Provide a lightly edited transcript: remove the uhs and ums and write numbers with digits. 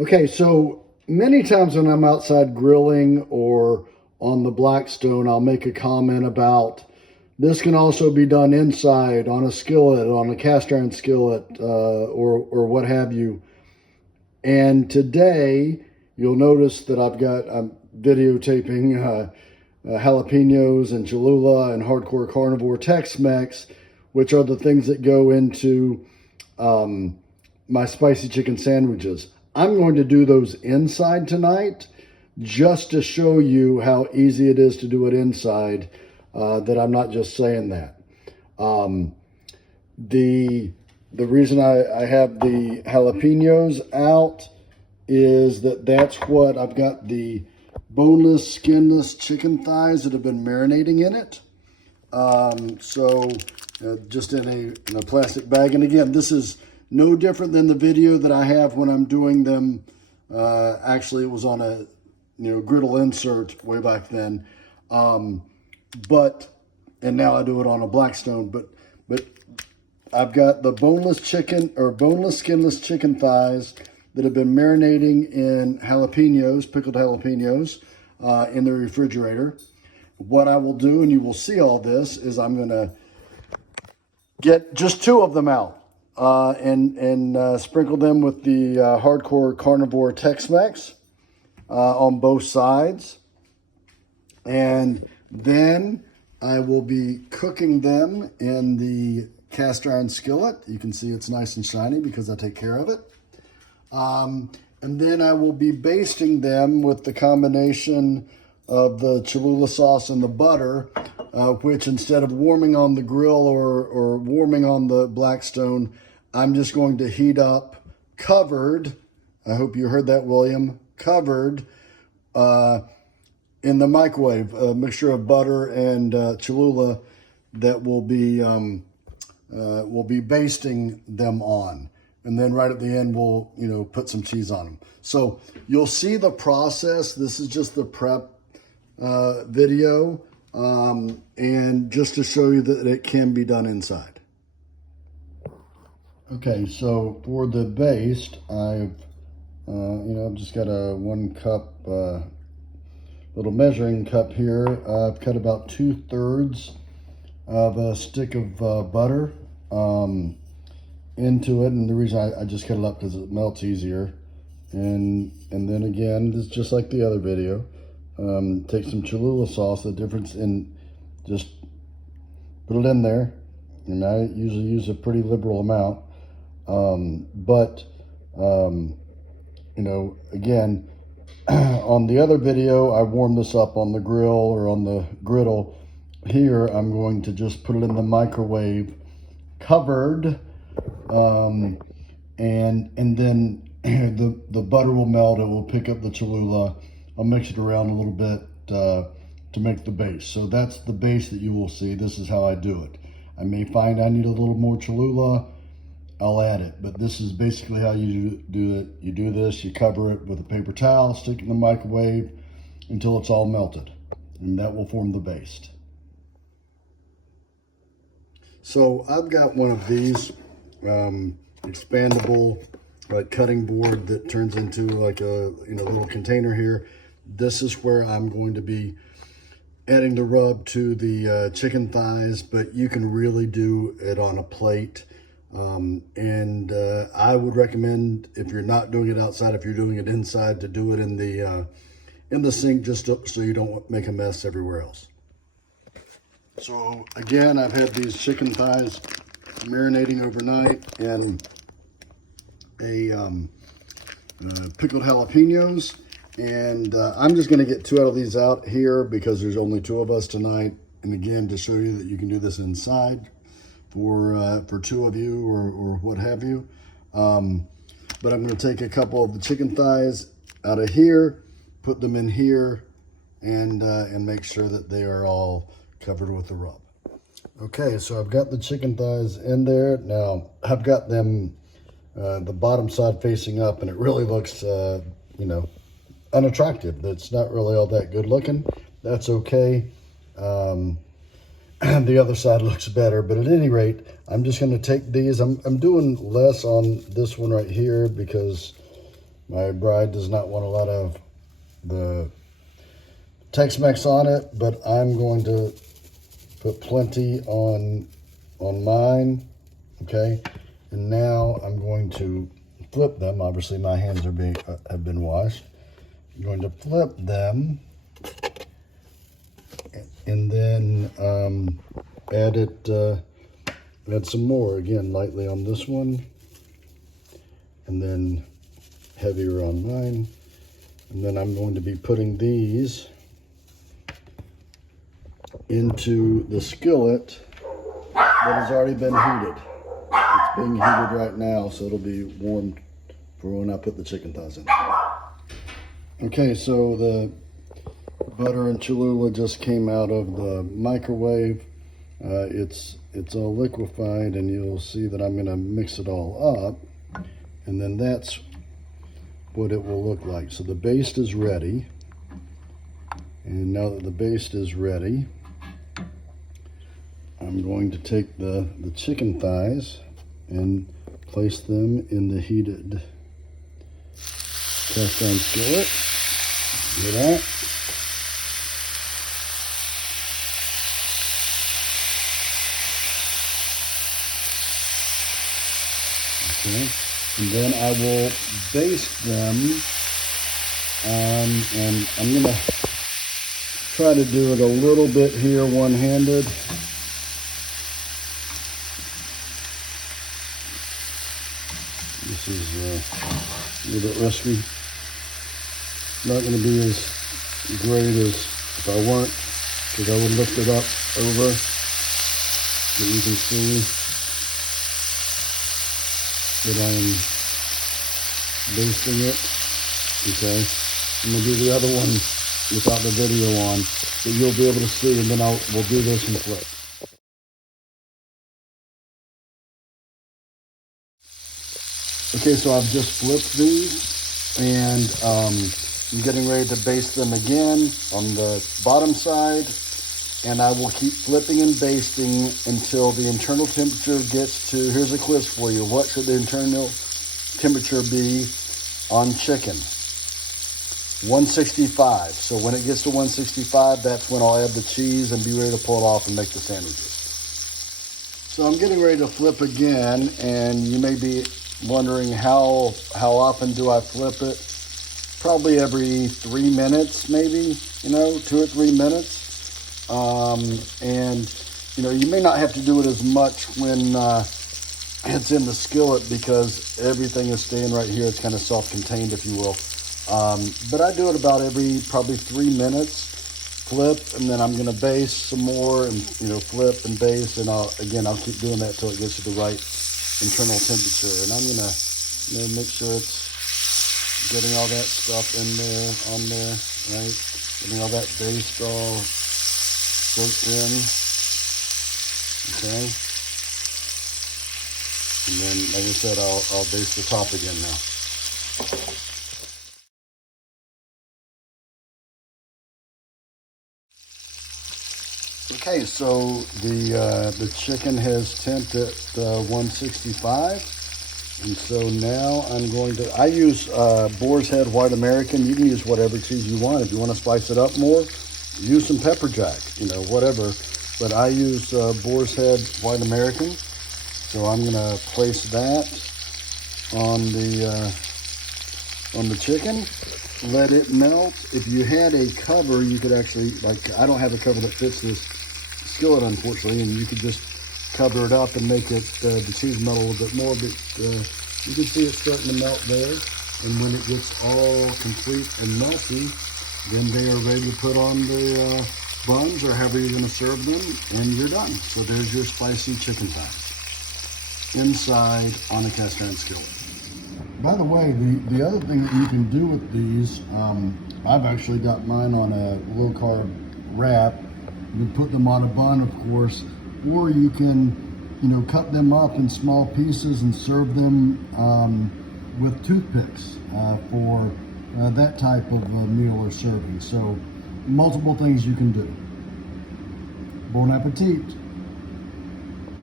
Okay, so many times when I'm outside grilling or on the Blackstone, I'll make a comment about this can also be done inside on a skillet, on a cast iron skillet, or what have you. And today, you'll notice that I'm videotaping jalapenos and Cholula and hardcore carnivore Tex-Mex, which are the things that go into my spicy chicken sandwiches. I'm going to do those inside tonight just to show you how easy it is to do it inside, that I'm not just saying that. The reason I have the jalapenos out is that's what I've got, the boneless, skinless chicken thighs that have been marinating in it. Just in a plastic bag. And again, this is no different than the video that I have when I'm doing them. Actually, it was on a griddle insert way back then. And now I do it on a Blackstone. But I've got the boneless chicken or boneless, skinless chicken thighs that have been marinating in jalapenos, pickled jalapenos, in the refrigerator. What I will do, and you will see all this, is I'm going to get just 2 of them out and sprinkle them with the hardcore carnivore Tex-Mex on both sides. And then I will be cooking them in the cast iron skillet. You can see it's nice and shiny because I take care of it. And then I will be basting them with the combination of the Cholula sauce and the butter, which instead of warming on the grill or warming on the Blackstone, I'm just going to heat up covered. I hope you heard that, William. Covered in the microwave, a mixture of butter and Cholula that will be basting them on. And then right at the end, we'll put some cheese on them. So you'll see the process. This is just the prep video, and just to show you that it can be done inside. Okay, so for the baste, I've just got a 1 cup little measuring cup here. I've cut about 2/3 of a stick of butter into it, and the reason I just cut it up because it melts easier. And then again, it's just like the other video. Take some Cholula sauce. The difference in just put it in there, and I usually use a pretty liberal amount. Again, on the other video, I warmed this up on the grill or on the griddle. Here, I'm going to just put it in the microwave, covered, and then the butter will melt. It will pick up the Cholula. I'll mix it around a little bit to make the base. So that's the base that you will see. This is how I do it. I may find I need a little more Cholula. I'll add it, but this is basically how you do it. You do this, you cover it with a paper towel, stick it in the microwave until it's all melted, and that will form the base. So I've got one of these expandable cutting board that turns into like a little container here. This is where I'm going to be adding the rub to the chicken thighs, but you can really do it on a plate. I would recommend, if you're not doing it outside, if you're doing it inside, to do it in the sink, just so you don't make a mess everywhere else. So again, I've had these chicken thighs marinating overnight in pickled jalapenos, and I'm just going to get 2 out of these out here because there's only 2 of us tonight, and again, to show you that you can do this inside for 2 of you or what have you. But I'm going to take a couple of the chicken thighs out of here, put them in here, and make sure that they are all covered with the rub. Okay, so I've got the chicken thighs in there. Now, I've got them the bottom side facing up, and it really looks, unattractive. It's not really all that good looking. That's okay. The other side looks better, but at any rate, I'm just going to take these. I'm doing less on this one right here because, My bride does not want a lot of the Tex-Mex on it, but I'm going to put plenty on mine, okay? And now I'm going to flip them. Obviously, my hands are have been washed. I'm going to flip them, and then add some more. Again, lightly on this one, and then heavier on mine. And then I'm going to be putting these into the skillet that has already been heated. It's being heated right now, so it'll be warmed for when I put the chicken thighs in. Okay, so the butter and Cholula just came out of the microwave. It's all liquefied, and you'll see that I'm gonna mix it all up, and then that's what it will look like. So the baste is ready, and now that the baste is ready, I'm going to take the chicken thighs and place them in the heated cast iron skillet. Look at that. Okay. And then I will baste them, and I'm going to try to do it a little bit here one-handed. This is a little bit risky. Not going to be as great as if I weren't, because I would lift it up over, so you can see that I'm basting it. Okay, I'm going to do the other one without the video on, that you'll be able to see, and then we'll do this and flip. Okay, so I've just flipped these, and I'm getting ready to baste them again on the bottom side, and I will keep flipping and basting until the internal temperature gets to, here's a quiz for you, what should the internal temperature be on chicken? 165. So when it gets to 165, that's when I'll add the cheese and be ready to pull it off and make the sandwiches. So I'm getting ready to flip again, and you may be wondering how often do I flip it? Probably every 3 minutes, maybe, 2 or 3 minutes. And you may not have to do it as much when it's in the skillet, because everything is staying right here. It's kind of self-contained, if you will. But I do it about every probably 3 minutes. Flip, and then I'm gonna baste some more, and flip and baste, and I'll keep doing that till it gets to the right internal temperature. And I'm gonna make sure it's getting all that stuff in there, on there, right? Getting all that baste all soaked in. Okay. And then, like I said, I'll baste the top again now. Okay, so the chicken has temped at 165, and so now I'm going to, I use Boar's Head White American. You can use whatever cheese you want. If you want to spice it up more, use some pepper jack, whatever. But I use Boar's Head White American, so I'm going to place that on the chicken. Let it melt. If you had a cover, you could actually, I don't have a cover that fits this skillet, unfortunately, and you could just cover it up and make it the cheese melt a little bit more, but you can see it starting to melt there. And when it gets all complete and melty, then they are ready to put on the buns, or however you're going to serve them, and you're done. So there's your spicy chicken thighs inside on a cast iron skillet. By the way, the other thing that you can do with these, I've actually got mine on a low-carb wrap. You put them on a bun, of course, or you can, cut them up in small pieces and serve them with toothpicks for that type of meal or serving. So, multiple things you can do. Bon appetit.